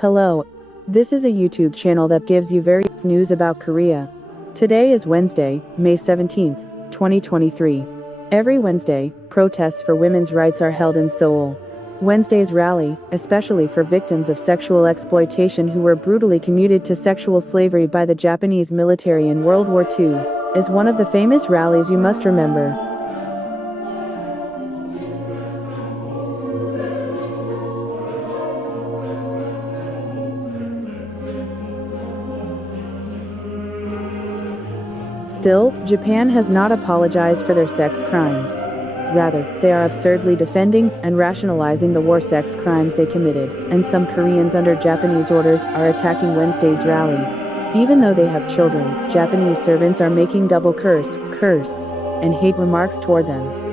Hello, this is a YouTube channel that gives you various news about Korea. Today is Wednesday, May 17th, 2023. Every Wednesday, protests for women's rights are held in Seoul. Wednesday's rally, especially for victims of sexual exploitation who were brutally commuted to sexual slavery by the Japanese military in World War II, is one of the famous rallies you must remember. Still, Japan has not apologized for their sex crimes. Rather, they are absurdly defending and rationalizing the war sex crimes they committed, and some Koreans under Japanese orders are attacking Wednesday's rally. Even though they have children, Japanese servants are making double curse, and hate remarks toward them.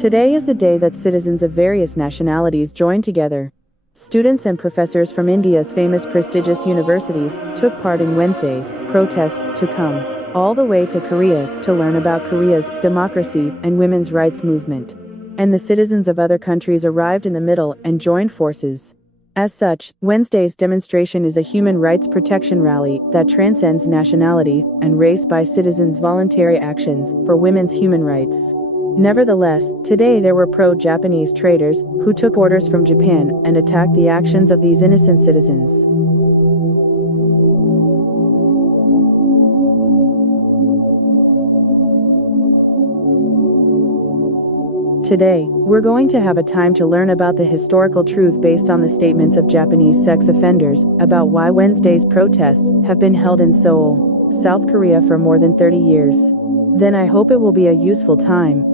Today is the day that citizens of various nationalities join together. Students and professors from India's famous prestigious universities took part in Wednesday's protest to come all the way to Korea to learn about Korea's democracy and women's rights movement. And the citizens of other countries arrived in the middle and joined forces. As such, Wednesday's demonstration is a human rights protection rally that transcends nationality and race by citizens' voluntary actions for women's human rights. Nevertheless, today there were pro-Japanese traitors who took orders from Japan and attacked the actions of these innocent citizens. Today, we're going to have a time to learn about the historical truth based on the statements of Japanese sex offenders about why Wednesday's protests have been held in Seoul, South Korea for more than 30 years. Then I hope it will be a useful time.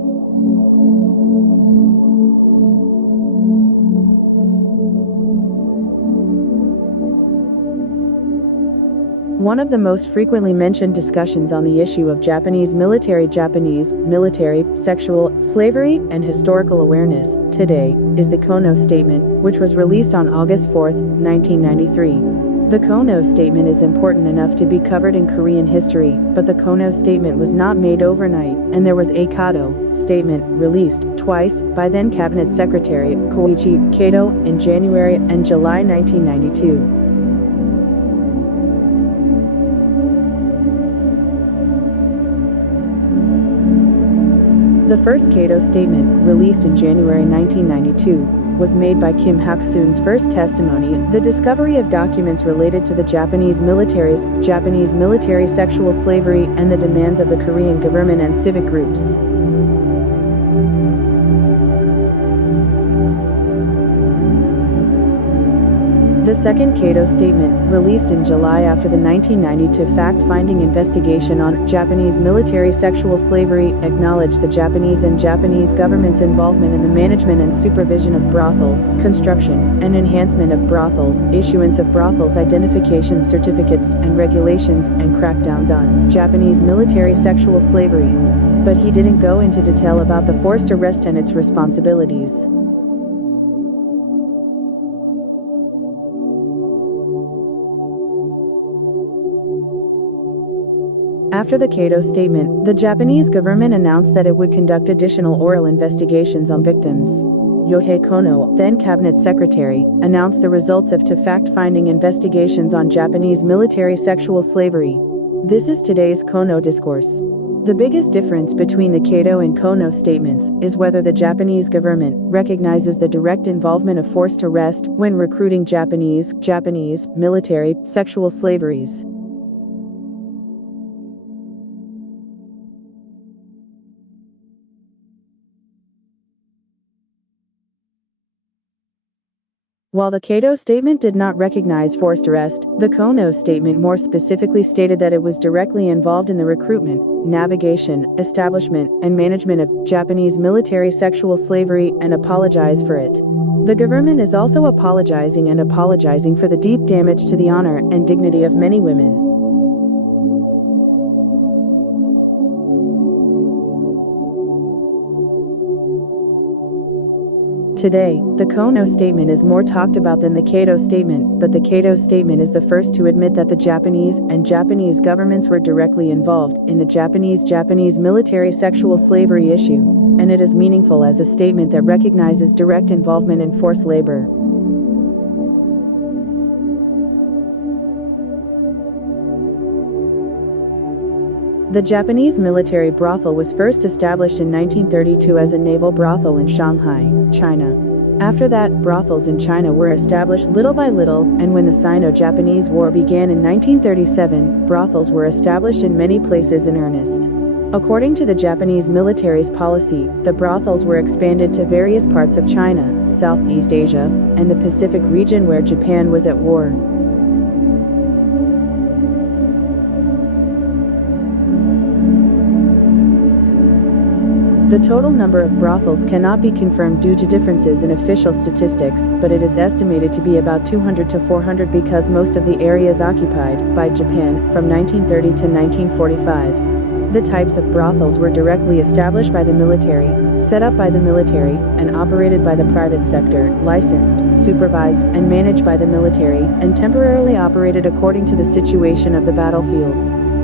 One of the most frequently mentioned discussions on the issue of Japanese military sexual slavery and historical awareness today is the Kono Statement, which was released on August 4, 1993. The Kono Statement is important enough to be covered in Korean history, but the Kono Statement was not made overnight, and there was a Kato Statement released twice by then Cabinet Secretary Koichi Kato in January and July 1992. The first Kato Statement, released in January 1992, was made by Kim Hak-soon's first testimony, the discovery of documents related to the Japanese military sexual slavery and the demands of the Korean government and civic groups. The second Kato Statement, released in July after the 1992 fact-finding investigation on Japanese military sexual slavery, acknowledged the Japanese and Japanese government's involvement in the management and supervision of brothels, construction and enhancement of brothels, issuance of brothels identification certificates and regulations, and crackdowns on Japanese military sexual slavery. But he didn't go into detail about the forced arrest and its responsibilities. After the Kato Statement, the Japanese government announced that it would conduct additional oral investigations on victims. Yohei Kono, then cabinet secretary, announced the results of two fact-finding investigations on Japanese military sexual slavery. This is today's Kono discourse. The biggest difference between the Kato and Kono statements is whether the Japanese government recognizes the direct involvement of forced arrest when recruiting Japanese military sexual slaveries. While the Kato Statement did not recognize forced arrest, the Kono Statement more specifically stated that it was directly involved in the recruitment, navigation, establishment, and management of Japanese military sexual slavery and apologized for it. The government is also apologizing for the deep damage to the honor and dignity of many women. Today, the Kono statement is more talked about than the Kato statement, but the Kato statement is the first to admit that the Japanese and Japanese governments were directly involved in the Japanese military sexual slavery issue, and it is meaningful as a statement that recognizes direct involvement in forced labor. The Japanese military brothel was first established in 1932 as a naval brothel in Shanghai, China. After that, brothels in China were established little by little, and when the Sino-Japanese War began in 1937, brothels were established in many places in earnest. According to the Japanese military's policy, the brothels were expanded to various parts of China, Southeast Asia, and the Pacific region where Japan was at war. The total number of brothels cannot be confirmed due to differences in official statistics, but it is estimated to be about 200 to 400 because most of the area is occupied by Japan from 1930 to 1945. The types of brothels were directly established by the military, set up by the military, and operated by the private sector, licensed, supervised, and managed by the military, and temporarily operated according to the situation of the battlefield.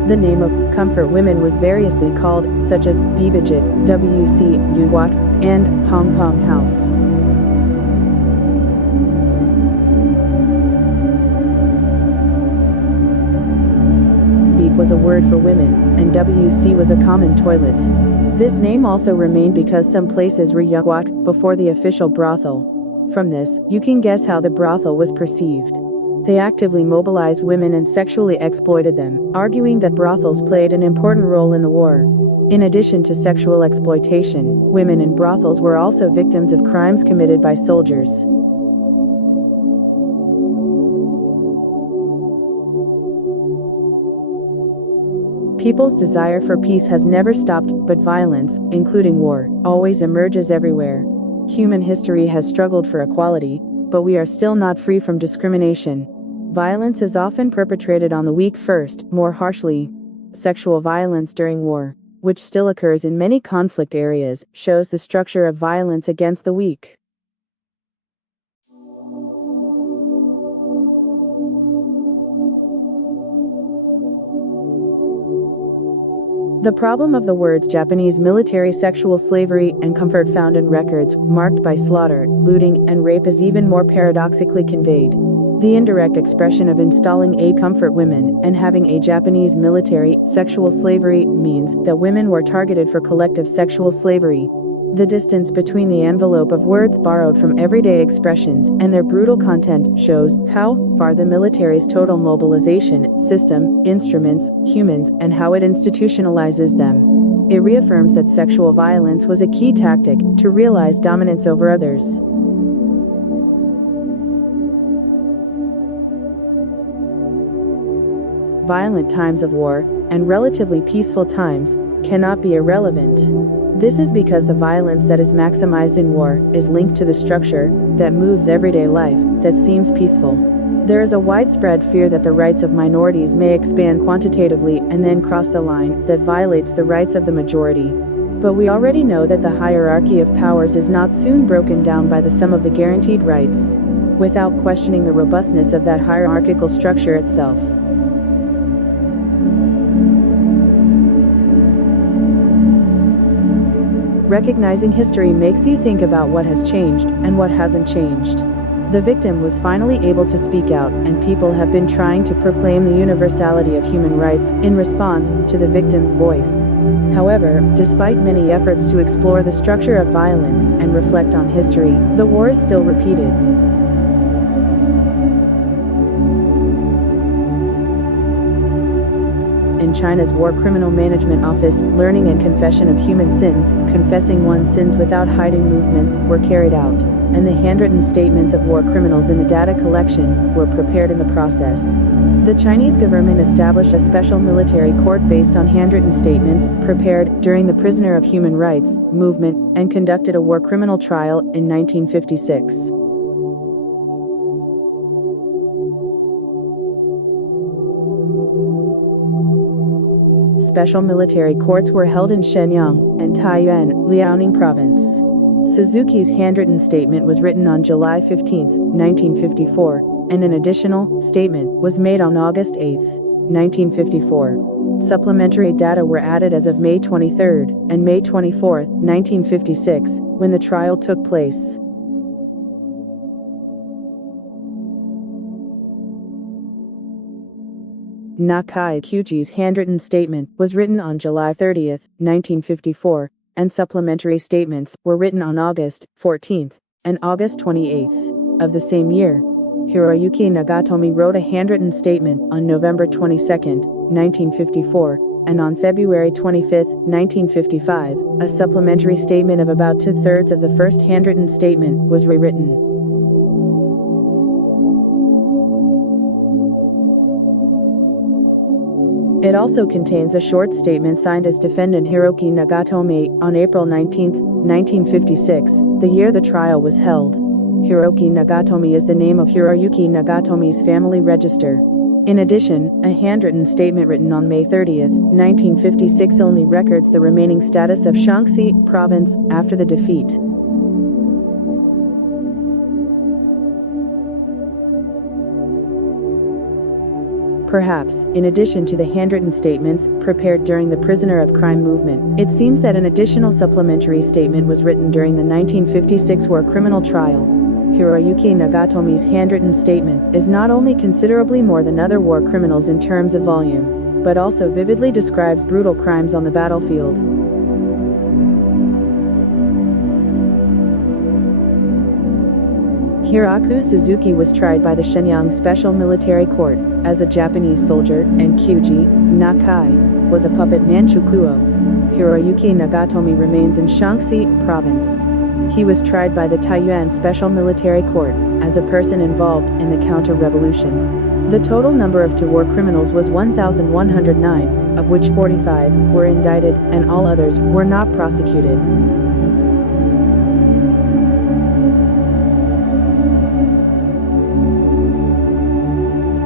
The name of comfort women was variously called, such as Bibajit, W.C. Yuwak, and Pom Pom House. Bib was a word for women, and W.C. was a common toilet. This name also remained because some places were Yuwak before the official brothel. From this, you can guess how the brothel was perceived. They actively mobilized women and sexually exploited them, arguing that brothels played an important role in the war. In addition to sexual exploitation, women in brothels were also victims of crimes committed by soldiers. People's desire for peace has never stopped, but violence, including war, always emerges everywhere. Human history has struggled for equality, but we are still not free from discrimination. Violence is often perpetrated on the weak first, more harshly. Sexual violence during war, which still occurs in many conflict areas, shows the structure of violence against the weak. The problem of the words Japanese military sexual slavery and comfort found in records marked by slaughter, looting, and rape is even more paradoxically conveyed. The indirect expression of installing a comfort women and having a Japanese military sexual slavery means that women were targeted for collective sexual slavery. The distance between the envelope of words borrowed from everyday expressions and their brutal content shows how far the military's total mobilization system, instruments, humans, and how it institutionalizes them. It reaffirms that sexual violence was a key tactic to realize dominance over others. Violent times of war and relatively peaceful times cannot be irrelevant. This is because the violence that is maximized in war is linked to the structure that moves everyday life that seems peaceful. There is a widespread fear that the rights of minorities may expand quantitatively and then cross the line that violates the rights of the majority. But we already know that the hierarchy of powers is not soon broken down by the sum of the guaranteed rights, without questioning the robustness of that hierarchical structure itself. Recognizing history makes you think about what has changed and what hasn't changed. The victim was finally able to speak out, and people have been trying to proclaim the universality of human rights in response to the victim's voice. However, despite many efforts to explore the structure of violence and reflect on history, the war is still repeated. In China's War Criminal Management Office, learning and confession of human sins, confessing one's sins without hiding movements, were carried out, and the handwritten statements of war criminals in the data collection were prepared in the process. The Chinese government established a special military court based on handwritten statements prepared during the Prisoner of Human Rights movement and conducted a war criminal trial in 1956. Special military courts were held in Shenyang and Taiyuan, Liaoning Province. Suzuki's handwritten statement was written on July 15, 1954, and an additional statement was made on August 8, 1954. Supplementary data were added as of May 23 and May 24, 1956, when the trial took place. Nakai Kyuji's handwritten statement was written on July 30, 1954, and supplementary statements were written on August 14 and August 28 of the same year. Hiroyuki Nagatomi wrote a handwritten statement on November 22, 1954, and on February 25, 1955, a supplementary statement of about 2/3 of the first handwritten statement was rewritten. It also contains a short statement signed as defendant Hiroki Nagatomi on April 19, 1956, the year the trial was held. Hiroki Nagatomi is the name of Hiroyuki Nagatomi's family register. In addition, a handwritten statement written on May 30, 1956 only records the remaining status of Shaanxi province after the defeat. Perhaps, in addition to the handwritten statements prepared during the prisoner of crime movement, it seems that an additional supplementary statement was written during the 1956 war criminal trial. Hiroyuki Nagatomi's handwritten statement is not only considerably more than other war criminals in terms of volume, but also vividly describes brutal crimes on the battlefield. Hiraku Suzuki was tried by the Shenyang Special Military Court as a Japanese soldier, and Kyuji Nakai was a puppet Manchukuo. Hiroyuki Nagatomi remains in Shaanxi province. He was tried by the Taiyuan Special Military Court as a person involved in the counter-revolution. The total number of war criminals was 1,109, of which 45 were indicted and all others were not prosecuted.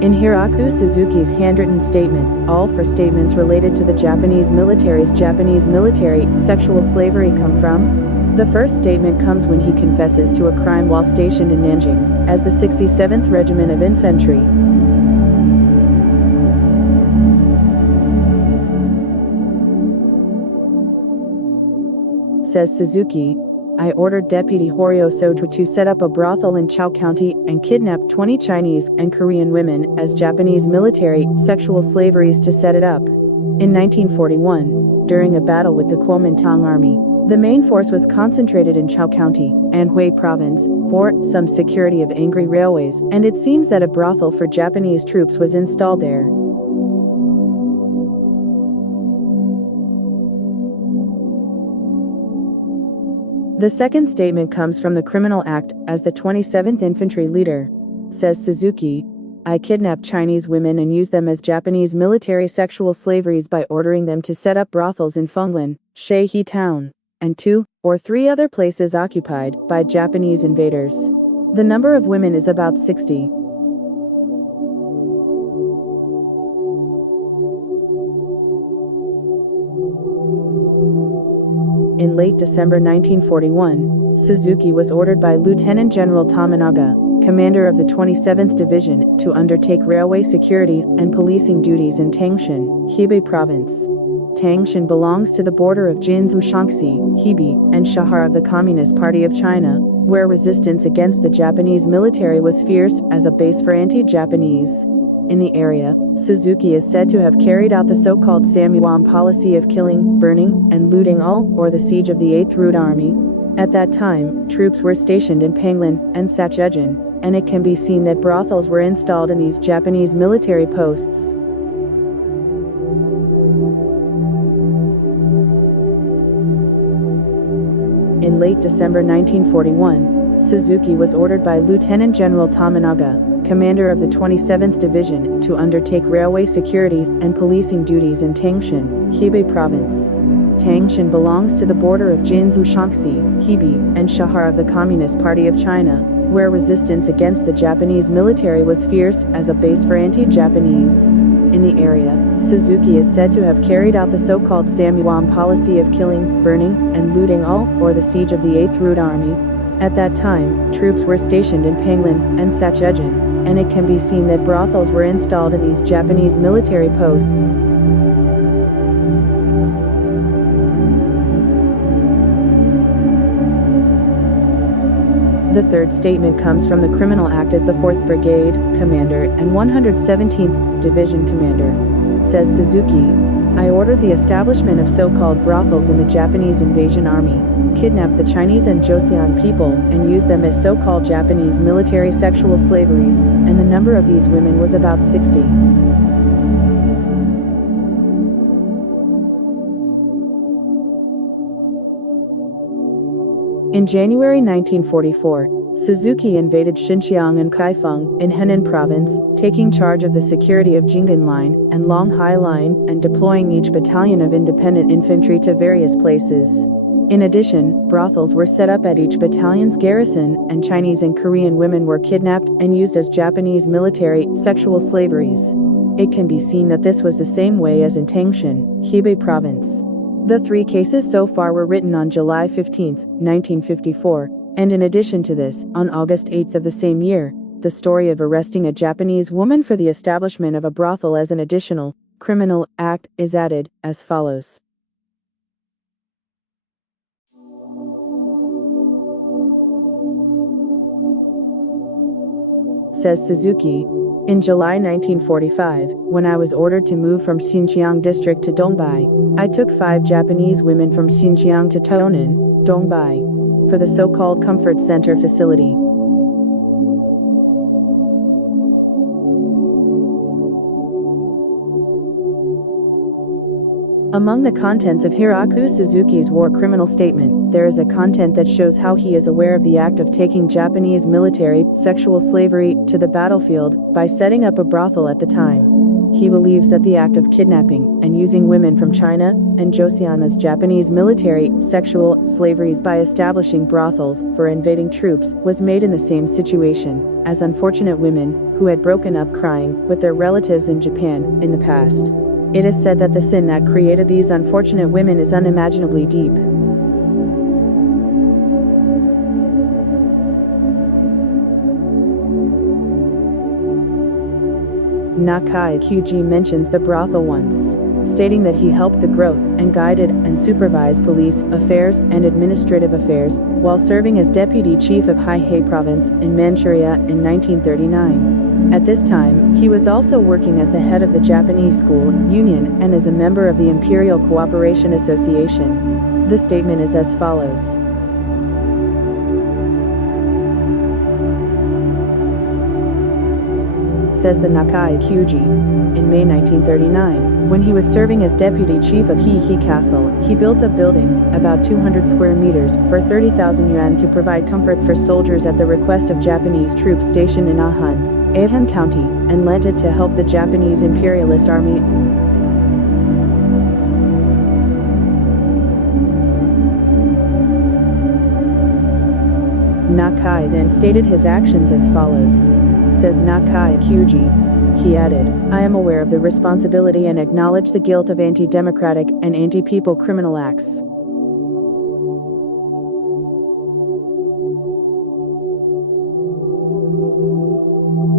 In Hiraku Suzuki's handwritten statement, all four statements related to the Japanese military's sexual slavery come from. The first statement comes when he confesses to a crime while stationed in Nanjing, as the 67th Regiment of Infantry. Says Suzuki, I ordered Deputy Horio Sojo to set up a brothel in Chao County and kidnap 20 Chinese and Korean women as Japanese military sexual slaveries to set it up. In 1941, during a battle with the Kuomintang Army, the main force was concentrated in Chao County, Anhui Province, for some security of angry railways, and it seems that a brothel for Japanese troops was installed there. The second statement comes from the criminal act as the 27th Infantry leader. Says Suzuki, I kidnapped Chinese women and used them as Japanese military sexual slaveries by ordering them to set up brothels in Fenglan, Shehi Town, and 2 or 3 other places occupied by Japanese invaders. The number of women is about 60. In late December 1941, Suzuki was ordered by Lieutenant General Tominaga, commander of the 27th Division, to undertake railway security and policing duties in Tangshan, Hebei Province. Tangshan belongs to the border of Jinzhou, Shaanxi, Hebei, and Shahar of the Communist Party of China, where resistance against the Japanese military was fierce as a base for anti-Japanese. In the area, Suzuki is said to have carried out the so-called Samuan policy of killing, burning, and looting all, or the siege of the 8th Route Army. At that time, troops were stationed in Panglin and Sachujin, and it can be seen that brothels were installed in these Japanese military posts. In late December 1941, Suzuki was ordered by Lieutenant General Tominaga, commander of the 27th Division, to undertake railway security and policing duties in Tangshan, Hebei Province. Tangshan belongs to the border of Jinzhou, Shaanxi, Hebei, and Shahar of the Communist Party of China, where resistance against the Japanese military was fierce as a base for anti-Japanese. In the area, Suzuki is said to have carried out the so-called Samuan policy of killing, burning, and looting all, or the siege of the 8th Route Army. At that time, troops were stationed in Panglin and Sachujin, and it can be seen that brothels were installed in these Japanese military posts. The third statement comes from the Criminal Act as the 4th Brigade Commander and 117th Division Commander. Says Suzuki, I ordered the establishment of so-called brothels in the Japanese invasion army, kidnapped the Chinese and Joseon people, and used them as so-called Japanese military sexual slaveries, and the number of these women was about 60. In January 1944, Suzuki invaded Xinjiang and Kaifeng in Henan province, taking charge of the security of Jinggan Line and Longhai Line and deploying each battalion of independent infantry to various places. In addition, brothels were set up at each battalion's garrison, and Chinese and Korean women were kidnapped and used as Japanese military sexual slaveries. It can be seen that this was the same way as in Tangshan, Hebei province. The 3 cases so far were written on July 15, 1954, and in addition to this, on August 8 of the same year, the story of arresting a Japanese woman for the establishment of a brothel as an additional criminal act is added, as follows. Says Suzuki, in July 1945, when I was ordered to move from Xinjiang district to Dongbei, I took 5 Japanese women from Xinjiang to Tonan, Dongbei, for the so-called Comfort Center facility. Among the contents of Hiraku Suzuki's war criminal statement, there is a content that shows how he is aware of the act of taking Japanese military sexual slavery to the battlefield by setting up a brothel at the time. He believes that the act of kidnapping and using women from China and Joseon as Japanese military sexual slaveries by establishing brothels for invading troops was made in the same situation as unfortunate women who had broken up crying with their relatives in Japan in the past. It is said that the sin that created these unfortunate women is unimaginably deep. Nakai Kyuji mentions the brothel once, stating that he helped the growth and guided and supervised police affairs and administrative affairs while serving as deputy chief of Haihei province in Manchuria in 1939. At this time, he was also working as the head of the Japanese School Union and as a member of the Imperial Cooperation Association. The statement is as follows. Says the Nakai Kyuji. In May 1939, when he was serving as deputy chief of Heihei Castle, he built a building, about 200 square meters, for 30,000 yuan to provide comfort for soldiers at the request of Japanese troops stationed in Ahun County, and lent it to help the Japanese imperialist army. Nakai then stated his actions as follows. Says Nakai Kyuji. He added, I am aware of the responsibility and acknowledge the guilt of anti-democratic and anti-people criminal acts.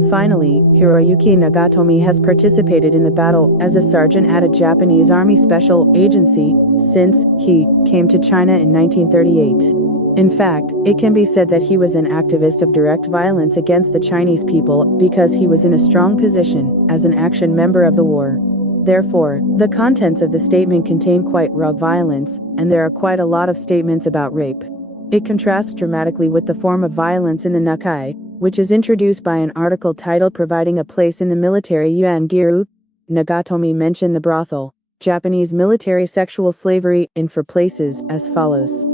Finally, Hiroyuki Nagatomi has participated in the battle as a sergeant at a Japanese Army Special Agency since he came to China in 1938. In fact, it can be said that he was an activist of direct violence against the Chinese people because he was in a strong position as an action member of the war. Therefore, the contents of the statement contain quite raw violence, and there are quite a lot of statements about rape. It contrasts dramatically with the form of violence in the Nakai, which is introduced by an article titled Providing a Place in the Military Yuan Giru. Nagatomi mentioned the brothel, Japanese military sexual slavery, in For Places as follows.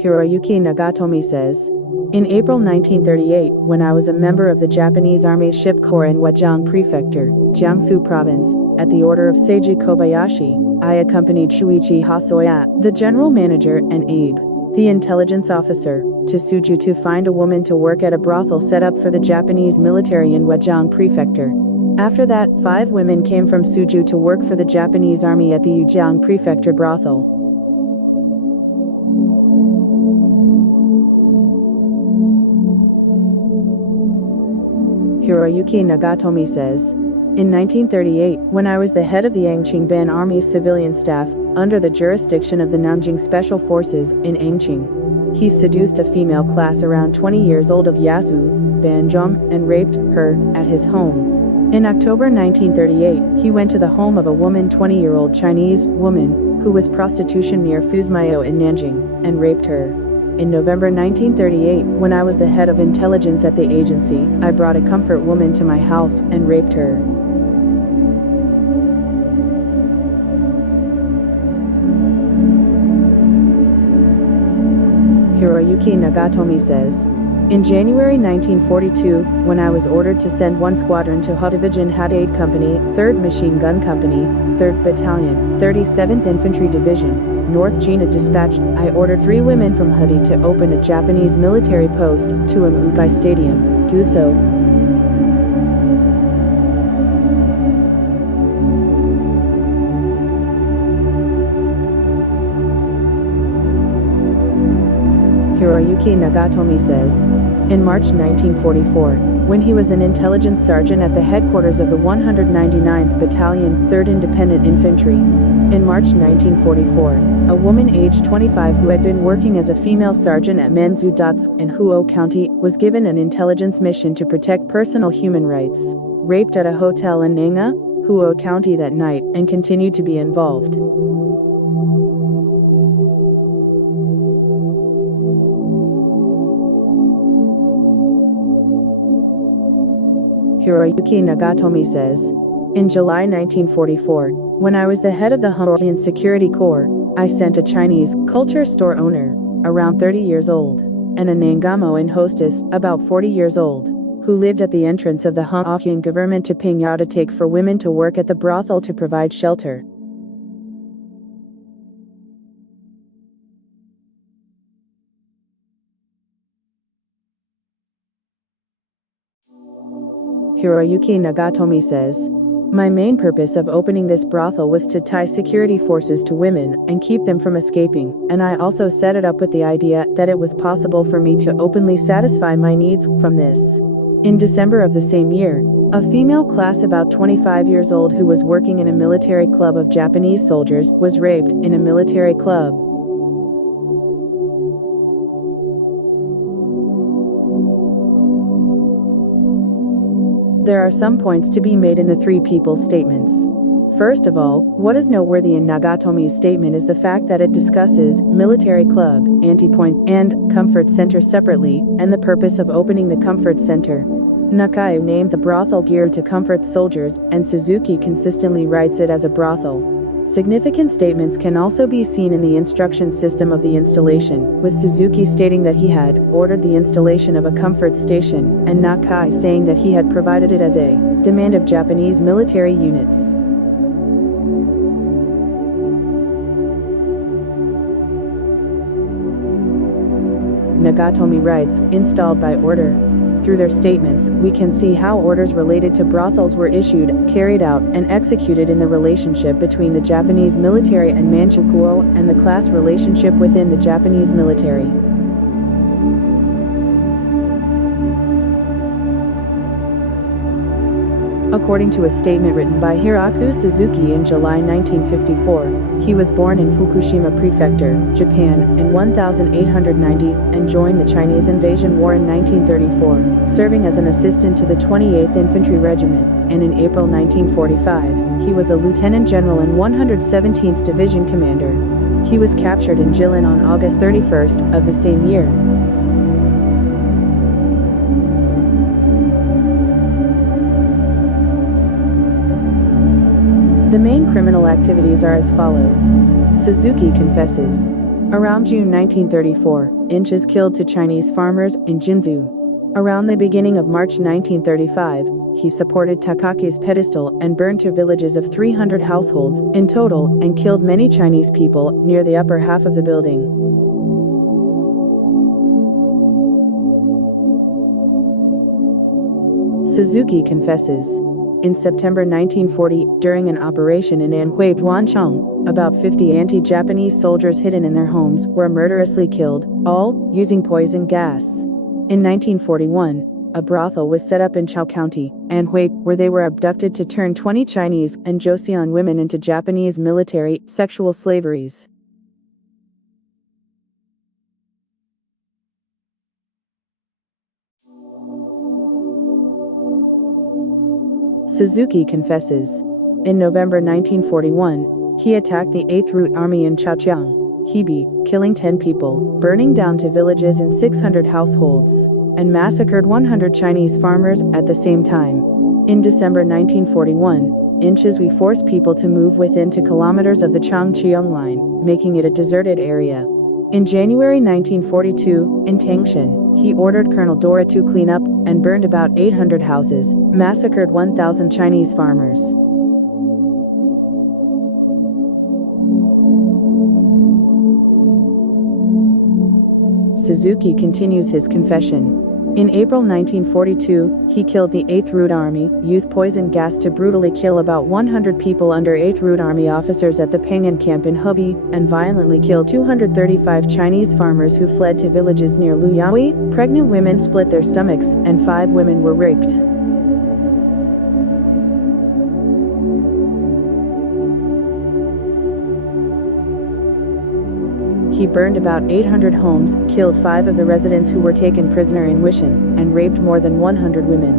Hiroyuki Nagatomi says, in April 1938, when I was a member of the Japanese Army's Ship Corps in Huajiang Prefecture, Jiangsu Province, at the order of Seiji Kobayashi, I accompanied Shuichi Hosoya, the general manager, and Abe, the intelligence officer, to Suju to find a woman to work at a brothel set up for the Japanese military in Wejiang Prefecture. After that, 5 women came from Suju to work for the Japanese army at the Ujiang Prefecture brothel. Hiroyuki Nagatomi says, in 1938, when I was the head of the Angqing-Ben Army's civilian staff, under the jurisdiction of the Nanjing Special Forces, in Angqing, he seduced a female class around 20 years old of Yasu, Banjom, and raped her at his home. In October 1938, he went to the home of a woman 20-year-old Chinese woman, who was prostitution near Fuzmayo in Nanjing, and raped her. In November 1938, when I was the head of intelligence at the agency, I brought a comfort woman to my house and raped her. Hiroyuki Nagatomi says, in January 1942, when I was ordered to send 1 squadron to Ho Division Hadade Company, 3rd Machine Gun Company, 3rd Battalion, 37th Infantry Division, North Jina dispatched, I ordered 3 women from Hudi to open a Japanese military post, to Ukai Stadium, Guso. Hiroyuki Nagatomi says, in March 1944, when he was an intelligence sergeant at the headquarters of the 199th Battalion, 3rd Independent Infantry. In March 1944, a woman aged 25 who had been working as a female sergeant at Manzudotsk in Huo County was given an intelligence mission to protect personal human rights, raped at a hotel in Nanga, Huo County that night, and continued to be involved. Hiroyuki Nagatomi says, in July 1944, when I was the head of the Hungarian Security Corps, I sent a Chinese culture store owner, around 30 years old, and a Nangamoan hostess, about 40 years old, who lived at the entrance of the Hungarian government to Pingyao to take for women to work at the brothel to provide shelter. Hiroyuki Nagatomi says, my main purpose of opening this brothel was to tie security forces to women and keep them from escaping, and I also set it up with the idea that it was possible for me to openly satisfy my needs from this. In December of the same year, a female class about 25 years old who was working in a military club of Japanese soldiers was raped in a military club. There are some points to be made in the 3 people's statements. First of all, what is noteworthy in Nagatomi's statement is the fact that it discusses military club, anti-point, and comfort center separately, and the purpose of opening the comfort center. Nakai named the brothel geared to comfort soldiers, and Suzuki consistently writes it as a brothel. Significant statements can also be seen in the instruction system of the installation, with Suzuki stating that he had ordered the installation of a comfort station, and Nakai saying that he had provided it as a demand of Japanese military units. Nagatomi writes, installed by order. Through their statements, we can see how orders related to brothels were issued, carried out, and executed in the relationship between the Japanese military and Manchukuo, and the class relationship within the Japanese military. According to a statement written by Hiraku Suzuki in July 1954, he was born in Fukushima Prefecture, Japan, in 1890 and joined the Chinese Invasion War in 1934, serving as an assistant to the 28th Infantry Regiment, and in April 1945, he was a lieutenant general and 117th Division commander. He was captured in Jilin on August 31st of the same year. The main criminal activities are as follows. Suzuki confesses. Around June 1934, Inches killed 2 Chinese farmers in Jinzhou. Around the beginning of March 1935, he supported Takaki's pedestal and burned two villages of 300 households in total and killed many Chinese people near the upper half of the building. Suzuki confesses. In September 1940, during an operation in Anhui, Zhuangcheng, about 50 anti-Japanese soldiers hidden in their homes were murderously killed, all using poison gas. In 1941, a brothel was set up in Chao County, Anhui, where they were abducted to turn 20 Chinese and Joseon women into Japanese military sexual slaveries. Suzuki confesses. In November 1941, he attacked the 8th Route Army in Chaojiang, Hebei, killing 10 people, burning down two villages and 600 households, and massacred 100 Chinese farmers at the same time. In December 1941, we forced people to move within 2 kilometers of the Changqiang line, making it a deserted area. In January 1942, in Tangshan, he ordered Colonel Dora to clean up and burned about 800 houses, massacred 1,000 Chinese farmers. Suzuki continues his confession. In April 1942, he killed the 8th Route Army, used poison gas to brutally kill about 100 people under 8th Route Army officers at the Peng'an camp in Hebei, and violently killed 235 Chinese farmers who fled to villages near Luyahui. Pregnant women split their stomachs, and 5 women were raped. He burned about 800 homes, killed 5 of the residents who were taken prisoner in Wishan, and raped more than 100 women.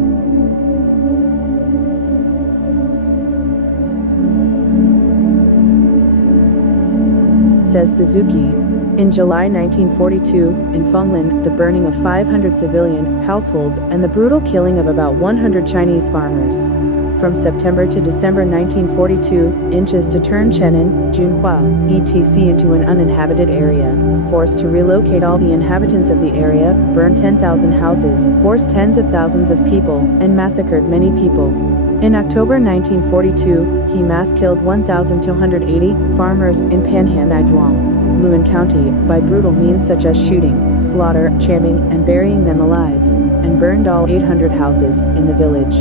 Says Suzuki. In July 1942, in Fenglin, the burning of 500 civilian households and the brutal killing of about 100 Chinese farmers. From September to December 1942, inches to turn Chenan, Junhua, etc. into an uninhabited area, forced to relocate all the inhabitants of the area, burned 10,000 houses, forced tens of thousands of people, and massacred many people. In October 1942, he mass killed 1,280 farmers in Panhandai-Zhuang, Luan County, by brutal means such as shooting, slaughter, jamming, and burying them alive, and burned all 800 houses in the village.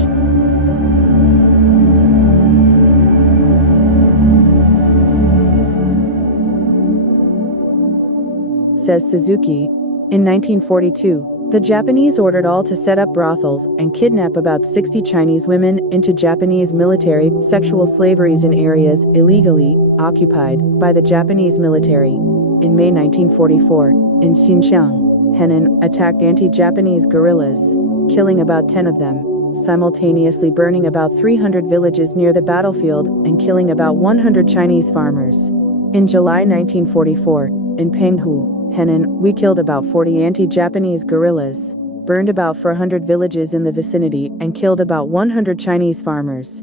Says Suzuki. In 1942, the Japanese ordered all to set up brothels and kidnap about 60 Chinese women into Japanese military sexual slaveries in areas illegally occupied by the Japanese military. In May 1944, in Xinjiang, Henan attacked anti-Japanese guerrillas, killing about 10 of them, simultaneously burning about 300 villages near the battlefield and killing about 100 Chinese farmers. In July 1944, in Penghu, Henan, we killed about 40 anti-Japanese guerrillas, burned about 400 villages in the vicinity, and killed about 100 Chinese farmers.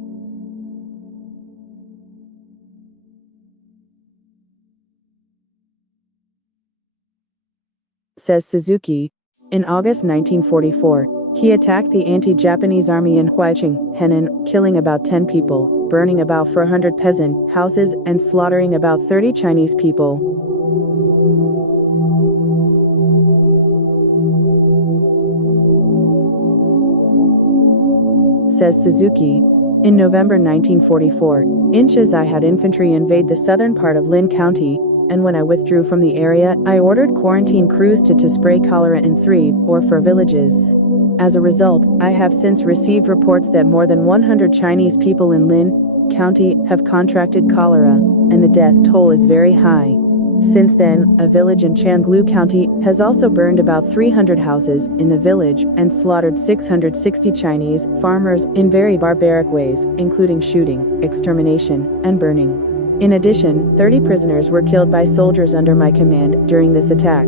Says Suzuki. In August 1944, he attacked the anti-Japanese army in Huaiqing, Henan, killing about 10 people, burning about 400 peasant houses, and slaughtering about 30 Chinese people. Says Suzuki. In November 1944, I had infantry invade the southern part of Lin County, and when I withdrew from the area, I ordered quarantine crews to spray cholera in 3 or 4 villages. As a result, I have since received reports that more than 100 Chinese people in Lin County have contracted cholera, and the death toll is very high. Since then, a village in Changglu County has also burned about 300 houses in the village and slaughtered 660 Chinese farmers in very barbaric ways, including shooting, extermination, and burning. In addition, 30 prisoners were killed by soldiers under my command during this attack.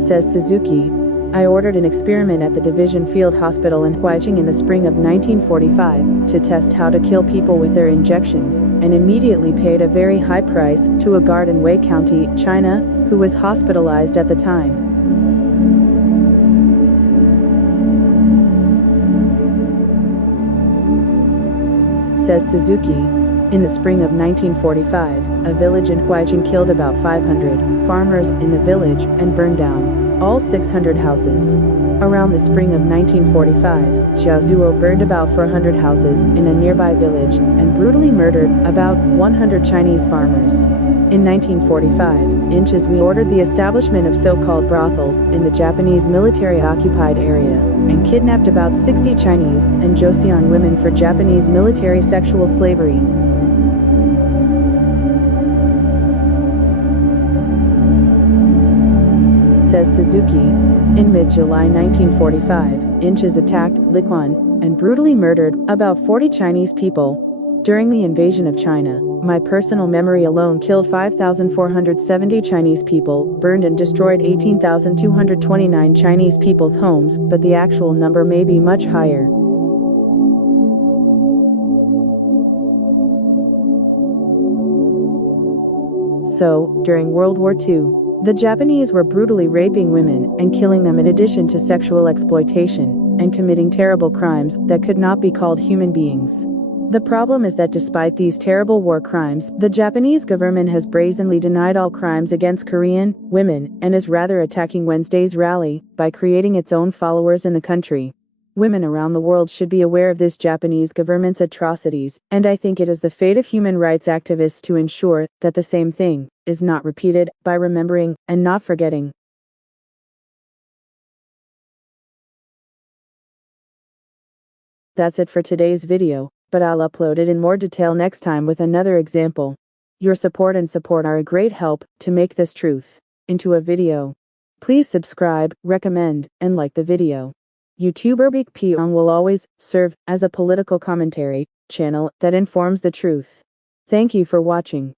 Says Suzuki. I ordered an experiment at the Division Field Hospital in Huaiqing in the spring of 1945 to test how to kill people with their injections, and immediately paid a very high price to a guard in Wei County, China, who was hospitalized at the time. Says Suzuki. In the spring of 1945, a village in Huaiqing killed about 500 farmers in the village and burned down all 600 houses. Around the spring of 1945, Jiaozuo burned about 400 houses in a nearby village and brutally murdered about 100 Chinese farmers. In 1945, inches we ordered the establishment of so-called brothels in the Japanese military-occupied area and kidnapped about 60 Chinese and Joseon women for Japanese military sexual slavery. Says Suzuki. In mid-July 1945, inches attacked Liquan and brutally murdered about 40 Chinese people. During the invasion of China, my personal memory alone killed 5,470 Chinese people, burned and destroyed 18,229 Chinese people's homes, but the actual number may be much higher. So, during World War II, the Japanese were brutally raping women and killing them in addition to sexual exploitation, and committing terrible crimes that could not be called human beings. The problem is that despite these terrible war crimes, the Japanese government has brazenly denied all crimes against Korean women and is rather attacking Wednesday's rally by creating its own followers in the country. Women around the world should be aware of this Japanese government's atrocities, and I think it is the fate of human rights activists to ensure that the same thing is not repeated by remembering and not forgetting. That's it for today's video, but I'll upload it in more detail next time with another example. Your support are a great help to make this truth into a video. Please subscribe, recommend, and like the video. YouTuber Big Pyong will always serve as a political commentary channel that informs the truth. Thank you for watching.